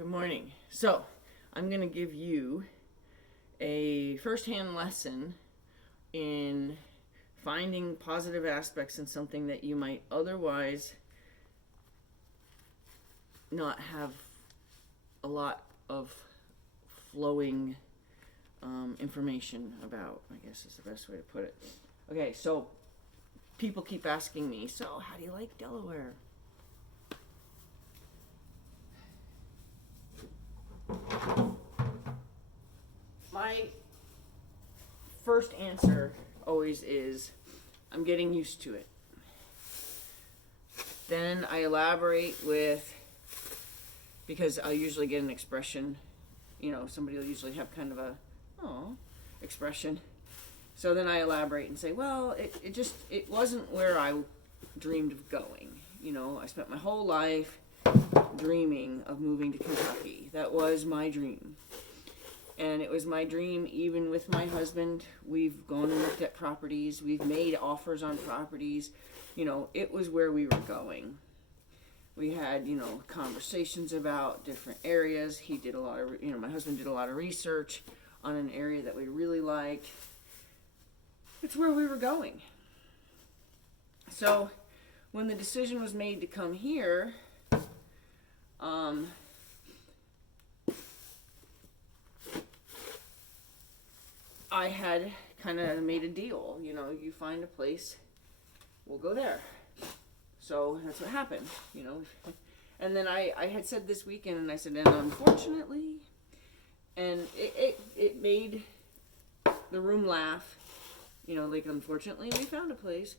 Good morning. So, I'm going to give you a first-hand lesson in finding positive aspects in something that you might otherwise not have a lot of flowing information about, I guess is the best way to put it. Okay, so people keep asking me, so how do you like Delaware? My first answer always is, I'm getting used to it. Then I elaborate with, because I'll usually get an expression, somebody will usually have kind of a, oh, expression. So then I elaborate and say, well, it wasn't where I dreamed of going. I spent my whole life dreaming of moving to Kentucky. That was my dream. And it was my dream even with my husband. We've gone and looked at properties. We've made offers on properties. It was where we were going. We had, conversations about different areas. He did a lot of, my husband did a lot of research on an area that we really liked. It's where we were going. So when the decision was made to come here, I had kind of made a deal. You find a place, we'll go there. So that's what happened, And then I had said this weekend, and I said, and unfortunately, and it made the room laugh, unfortunately we found a place.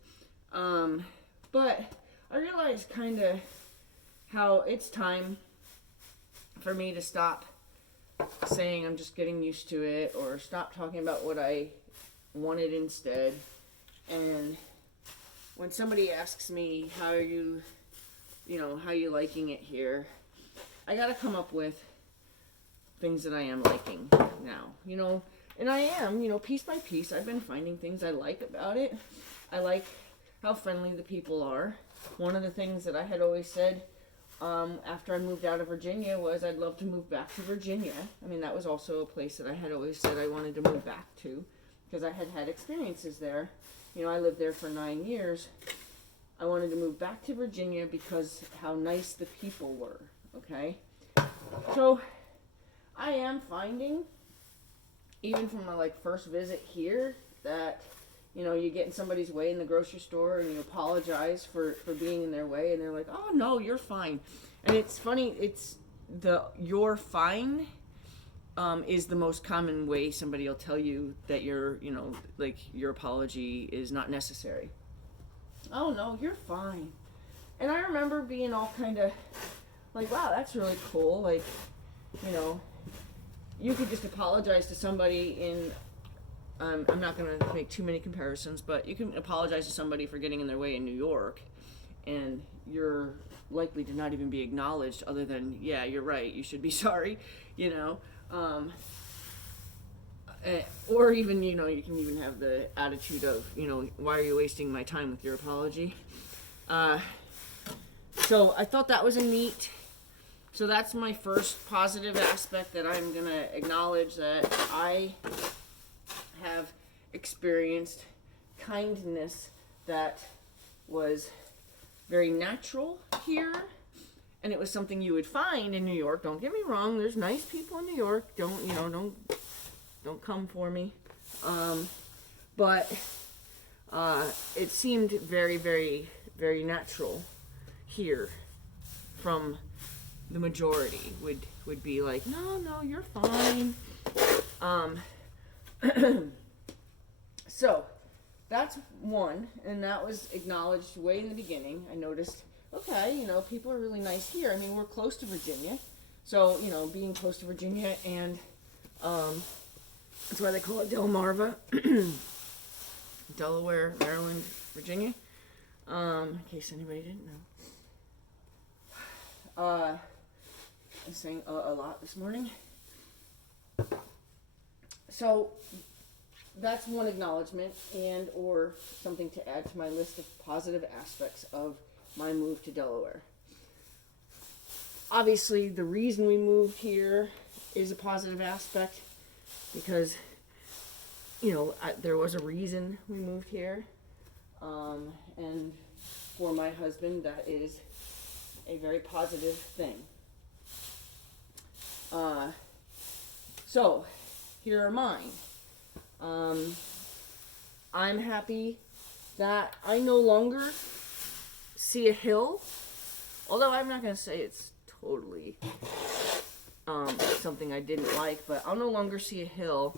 But I realized kind of how it's time for me to stop saying I'm just getting used to it, or stop talking about what I wanted instead. And when somebody asks me, how are you liking it here, I gotta come up with things that I am liking now, and I am, piece by piece, I've been finding things I like about it. I like how friendly the people are. One of the things that I had always said after I moved out of Virginia was I'd love to move back to Virginia. I mean, that was also a place that I had always said I wanted to move back to, because I had had experiences there. I lived there for 9 years. I wanted to move back to Virginia because how nice the people were, okay? So I am finding, even from my first visit here, that you get in somebody's way in the grocery store and you apologize for being in their way, and they're like, oh no, you're fine. And it's funny, it's the you're fine is the most common way somebody will tell you that your apology is not necessary. Oh no, you're fine. And I remember being all kind of like, wow, that's really cool. You could just apologize to somebody in, I'm not going to make too many comparisons, but you can apologize to somebody for getting in their way in New York, and you're likely to not even be acknowledged other than, yeah, you're right, you should be sorry, or even, you can even have the attitude of, why are you wasting my time with your apology? So I thought that was a neat, so that's my first positive aspect that I'm going to acknowledge, that I have experienced kindness that was very natural here, and it was something you would find in New York. Don't get me wrong, there's nice people in New York. Don't come for me. But it seemed very, very, very natural here from the majority would be like, no, you're fine. So that's one, and that was acknowledged way in the beginning. I noticed, okay, people are really nice here. I mean, we're close to Virginia, so being close to Virginia, and that's why they call it Delmarva, Delaware, Maryland, Virginia. In case anybody didn't know, I'm saying a lot this morning. So that's one acknowledgement and or something to add to my list of positive aspects of my move to Delaware. obviously the reason we moved here is a positive aspect because, you know, there was a reason we moved here. And for my husband, that is a very positive thing. So, here are mine. I'm happy that I no longer see a hill, although I'm not going to say it's totally something I didn't like, but I'll no longer see a hill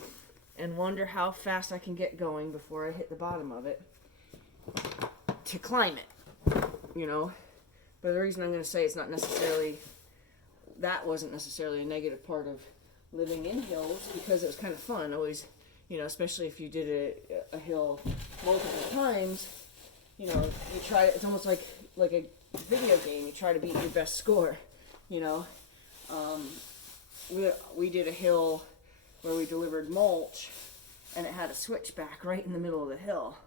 and wonder how fast I can get going before I hit the bottom of it to climb it, you know. But the reason I'm going to say it's not necessarily, that wasn't necessarily a negative part of living in hills, because it was kind of fun always, you know, especially if you did a hill multiple times, you know, you try, it's almost like a video game, you try to beat your best score, you know. We did a hill where we delivered mulch, and it had a switchback right in the middle of the hill.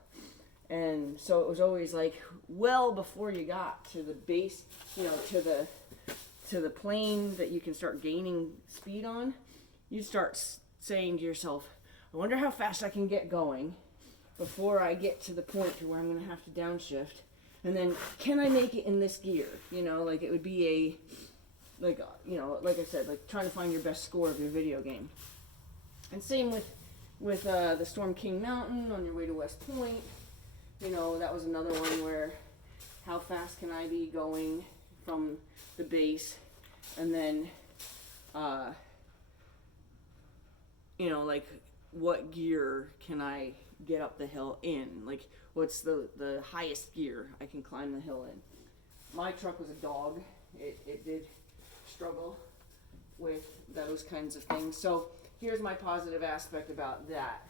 And so it was always like well before you got to the base, you know, to the plane that you can start gaining speed on, you'd start saying to yourself, I wonder how fast I can get going before I get to the point to where I'm going to have to downshift. And then, can I make it in this gear? You know, like it would be like, you know, like I said, like trying to find your best score of your video game. And same with the Storm King Mountain on your way to West Point. You know, that was another one where how fast can I be going from the base, and then, you know, like what gear can I get up the hill in? Like what's the highest gear I can climb the hill in? My truck was a dog. It did struggle with those kinds of things. So here's my positive aspect about that.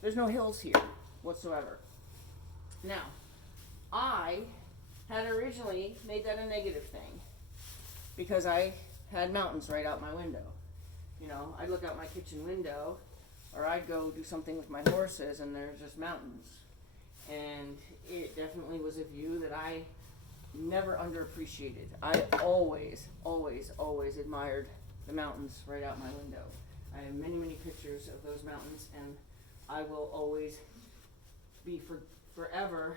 There's no hills here whatsoever. Now, I had originally made that a negative thing because I had mountains right out my window. You know, I'd look out my kitchen window, or I'd go do something with my horses and there's just mountains. And it definitely was a view that I never underappreciated. I always, always, always admired the mountains right out my window. I have many, many pictures of those mountains, and I will always be forever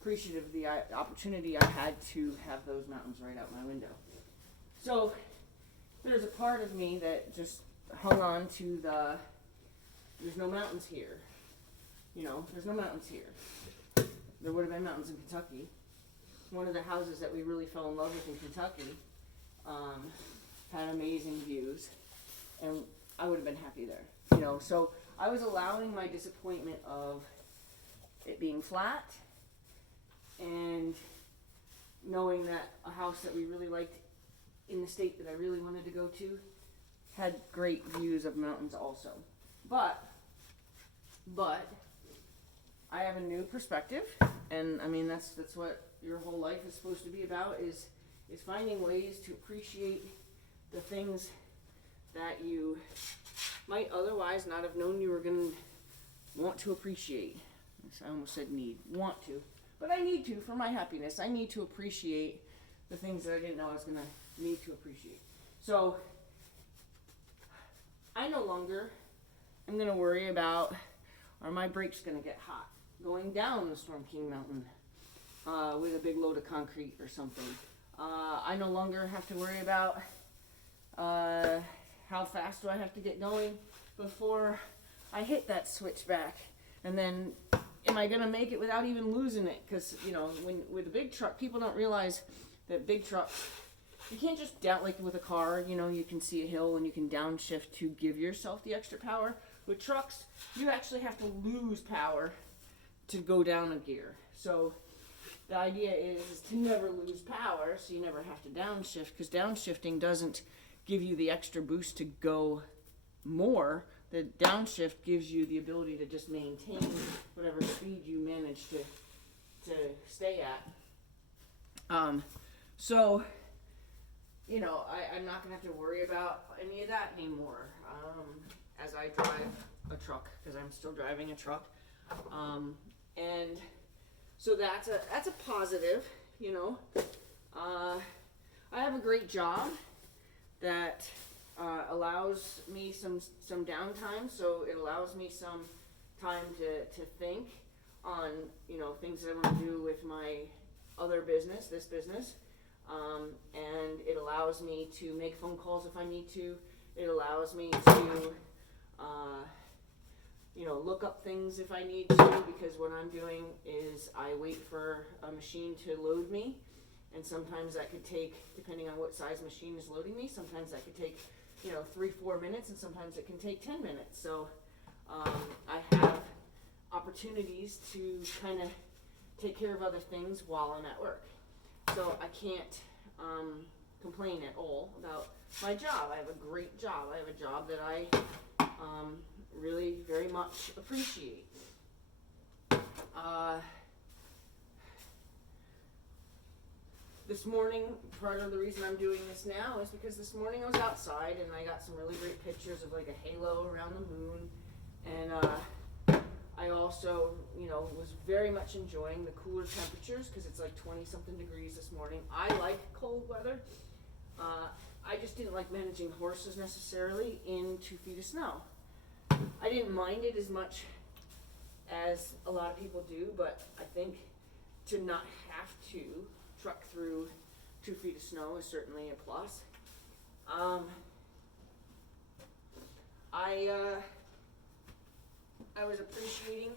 appreciative of the opportunity I had to have those mountains right out my window. So there's a part of me that just hung on to there's no mountains here. You know, there's no mountains here. There would have been mountains in Kentucky. One of the houses that we really fell in love with in Kentucky had amazing views, and I would have been happy there. You know, so I was allowing my disappointment of it being flat and knowing that a house that we really liked in the state that I really wanted to go to had great views of mountains also. But I have a new perspective, and I mean that's what your whole life is supposed to be about, is finding ways to appreciate the things that you might otherwise not have known you were going to want to appreciate. I almost said need, want to, but I need to for my happiness. I need to appreciate the things that I didn't know I was going to need to appreciate. So I no longer am going to worry about, are my brakes going to get hot going down the Storm King Mountain with a big load of concrete or something. I no longer have to worry about how fast do I have to get going before I hit that switchback, and then am I going to make it without even losing it? Because, you know, with a big truck, people don't realize that big trucks, you can't just down, like with a car, you know, you can see a hill and you can downshift to give yourself the extra power. With trucks, you actually have to lose power to go down a gear. So the idea is to never lose power, so you never have to downshift, because downshifting doesn't give you the extra boost to go more. The downshift gives you the ability to just maintain whatever speed you manage to stay at. So, you know, I'm not going to have to worry about any of that anymore as I drive a truck, because I'm still driving a truck. And so that's a positive, you know. I have a great job that allows me some downtime, so it allows me some time to think on, you know, things that I want to do with my other business, this business, and it allows me to make phone calls if I need to. It allows me to you know, look up things if I need to, because what I'm doing is I wait for a machine to load me, and sometimes that could take, depending on what size machine is loading me, sometimes that could take, you know, 3-4 minutes, and sometimes it can take 10 minutes. So I have opportunities to kind of take care of other things while I'm at work. So I can't complain at all about my job. I have a great job. I have a job that I really very much appreciate. This morning, part of the reason I'm doing this now is because this morning I was outside and I got some really great pictures of like a halo around the moon, and I also, you know, was very much enjoying the cooler temperatures because it's like 20 something degrees this morning. I like cold weather. I just didn't like managing horses necessarily in 2 feet of snow. I didn't mind it as much as a lot of people do, but I think to not have to truck through 2 feet of snow is certainly a plus. I was appreciating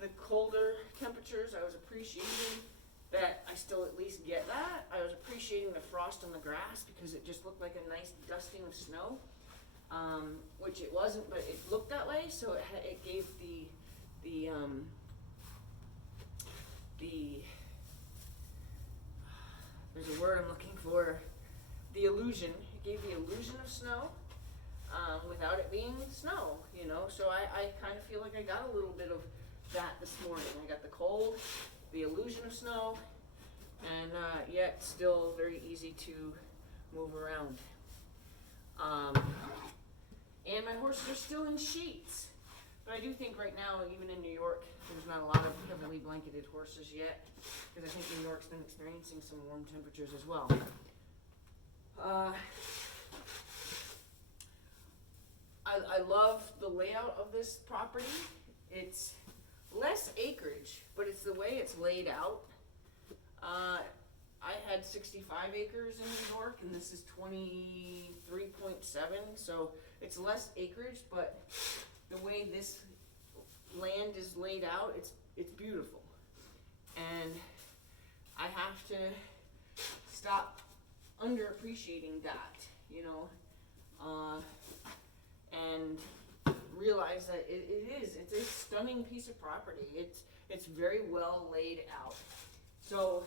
the colder temperatures. I was appreciating that I still at least get that. I was appreciating the frost on the grass because it just looked like a nice dusting of snow, which it wasn't, but it looked that way. So it gave the there's a word I'm looking for, the illusion. It gave the illusion of snow without it being snow, you know. So I kind of feel like I got a little bit of that this morning. I got the cold, the illusion of snow, and yet still very easy to move around. And my horses are still in sheets. But I do think right now, even in New York, there's not a lot of heavily blanketed horses yet, because I think New York's been experiencing some warm temperatures as well. I love the layout of this property. It's less acreage, but it's the way it's laid out. I had 65 acres in New York, and this is 23.7, so it's less acreage, but the way this land is laid out, it's beautiful. And I have to stop underappreciating that, you know, and realize that it's a stunning piece of property. It's very well laid out. So,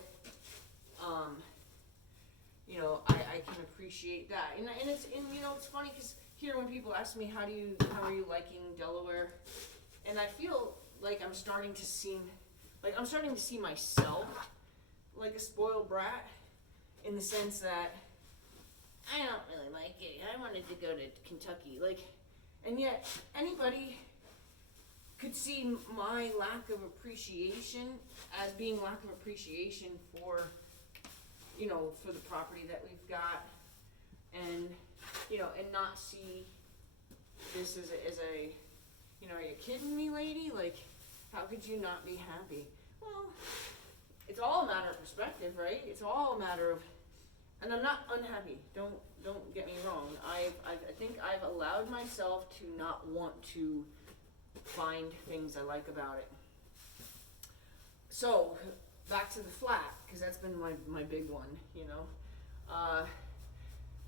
you know, I can appreciate that. And you know, it's funny because here when people ask me how are you liking Delaware, and I feel like I'm starting to see myself like a spoiled brat, in the sense that I don't really like it. I wanted to go to Kentucky, and yet anybody could see my lack of appreciation as being lack of appreciation for, you know, for the property that we've got, and, you know, and not see this as a, you know, are you kidding me, lady? Like, how could you not be happy? Well, it's all a matter of perspective, right? It's all a matter of, and I'm not unhappy. Don't get me wrong. I think I've allowed myself to not want to find things I like about it. So, back to the flat, because that's been my big one, you know.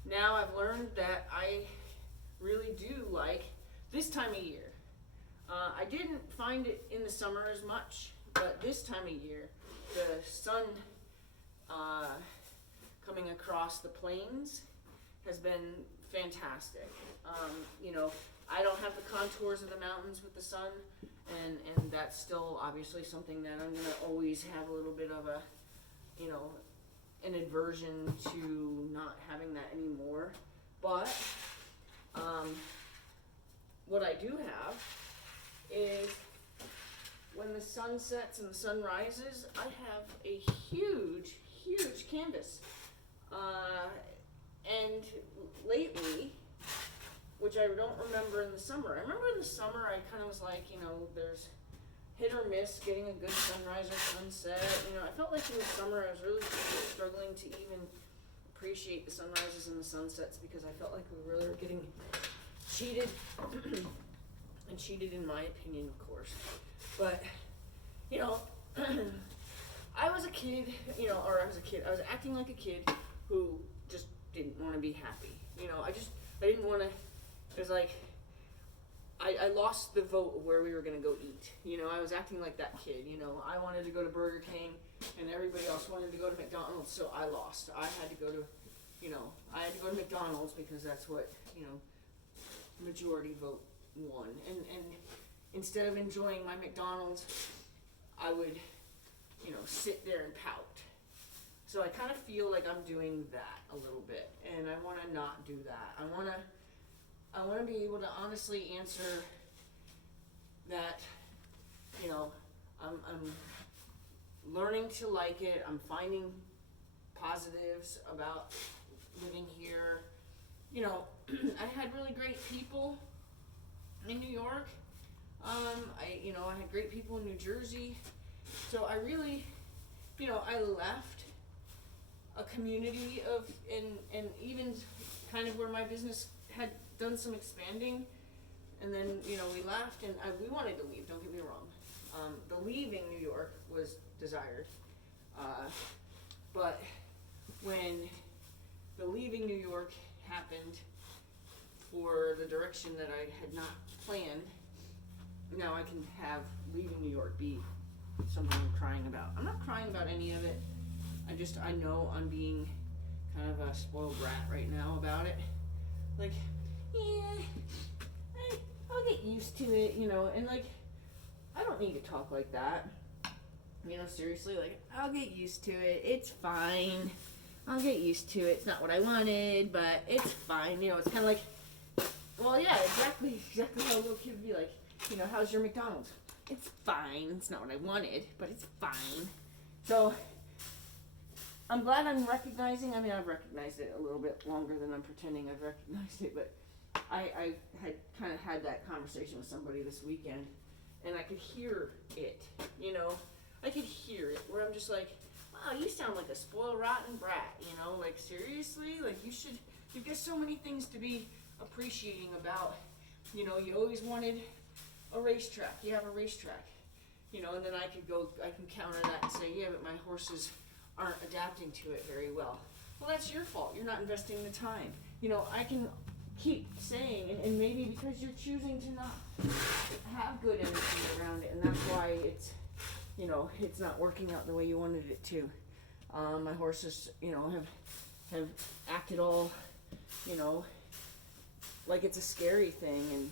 Now I've learned that I really do like this time of year. I didn't find it in the summer as much, but this time of year, the sun coming across the plains has been fantastic. You know, I don't have the contours of the mountains with the sun, and that's still obviously something that I'm gonna always have a little bit of a, you know, an aversion to not having that anymore. But what I do have is, when the sun sets and the sun rises, I have a huge canvas And lately, which I don't remember in the summer. I remember in the summer I kind of was like, there's hit or miss getting a good sunrise or sunset. I felt like in the summer I was really struggling to even appreciate the sunrises and the sunsets because I felt like we really were getting cheated. And cheated in my opinion, of course. But, I was a kid, I was acting like a kid who just didn't want to be happy. I didn't want to, it was like, I lost the vote of where we were going to go eat. I was acting like that kid. I wanted to go to Burger King and everybody else wanted to go to McDonald's, so I lost. I had to go to, McDonald's because that's what, majority vote won. And instead of enjoying my McDonald's, I would, sit there and pout. So I kind of feel like I'm doing that a little bit, and I want to not do that. I want to be able to honestly answer that, I'm learning to like it. I'm finding positives about living here. I had really great people in New York. I had great people in New Jersey. So I really, I left a community of, and even kind of where my business had done some expanding, and then, we left, and we wanted to leave, don't get me wrong. The leaving New York was desired, but when the leaving New York happened for the direction that I had not planned, now I can have leaving New York be something I'm crying about. I'm not crying about any of it. I know I'm being kind of a spoiled brat right now about it. Like, I'll get used to it, and like, I don't need to talk like that. Seriously, like, I'll get used to it. It's fine. I'll get used to it. It's not what I wanted, but it's fine. It's kind of like, well, yeah, exactly how a little kid would be like, how's your McDonald's? It's fine. It's not what I wanted, but it's fine. So, I'm glad I'm recognizing, I've recognized it a little bit longer than I'm pretending I've recognized it, but I had kind of had that conversation with somebody this weekend, and I could hear it, I could hear it, where I'm just like, wow, you sound like a spoiled rotten brat, like, seriously, like, you've got so many things to be appreciating about, you always wanted a racetrack, you have a racetrack, and then I can counter that and say, yeah, but my horses aren't adapting to it very well. Well, that's your fault. You're not investing the time. I can keep saying, and maybe because you're choosing to not have good energy around it, and that's why it's, it's not working out the way you wanted it to. My horses, have acted all, like it's a scary thing,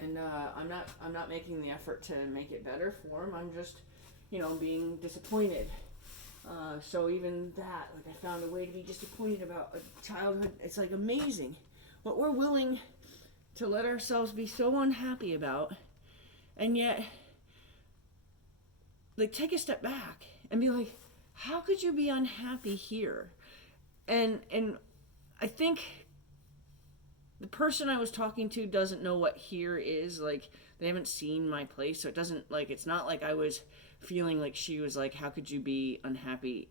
and I'm not making the effort to make it better for them. I'm just, being disappointed. So even that, like, I found a way to be disappointed about a childhood. It's like amazing what we're willing to let ourselves be so unhappy about, and yet, like, take a step back and be like, how could you be unhappy here? And I think the person I was talking to doesn't know what here is. Like, they haven't seen my place, so it doesn't, like, it's not like I was feeling like she was like, how could you be unhappy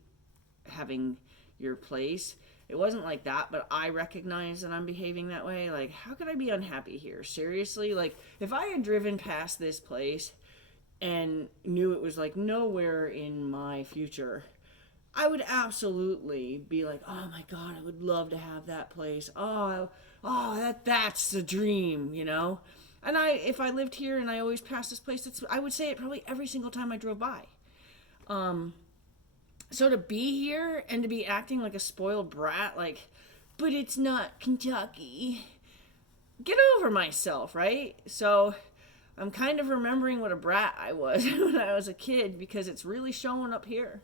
having your place? It wasn't like that, but I recognize that I'm behaving that way. Like, how could I be unhappy here? Seriously? Like, if I had driven past this place and knew it was, like, nowhere in my future, I would absolutely be like, oh my God, I would love to have that place. That's the dream, And if I lived here and I always passed this place, I would say it probably every single time I drove by. So to be here and to be acting like a spoiled brat, like, but it's not Kentucky. Get over myself, right? So I'm kind of remembering what a brat I was when I was a kid, because it's really showing up here.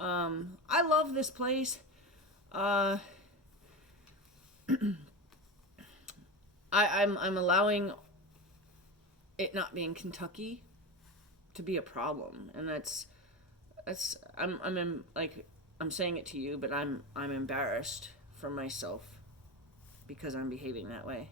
I love this place. I'm allowing it not being Kentucky to be a problem, and I'm in, like, I'm saying it to you, but I'm embarrassed for myself because I'm behaving that way.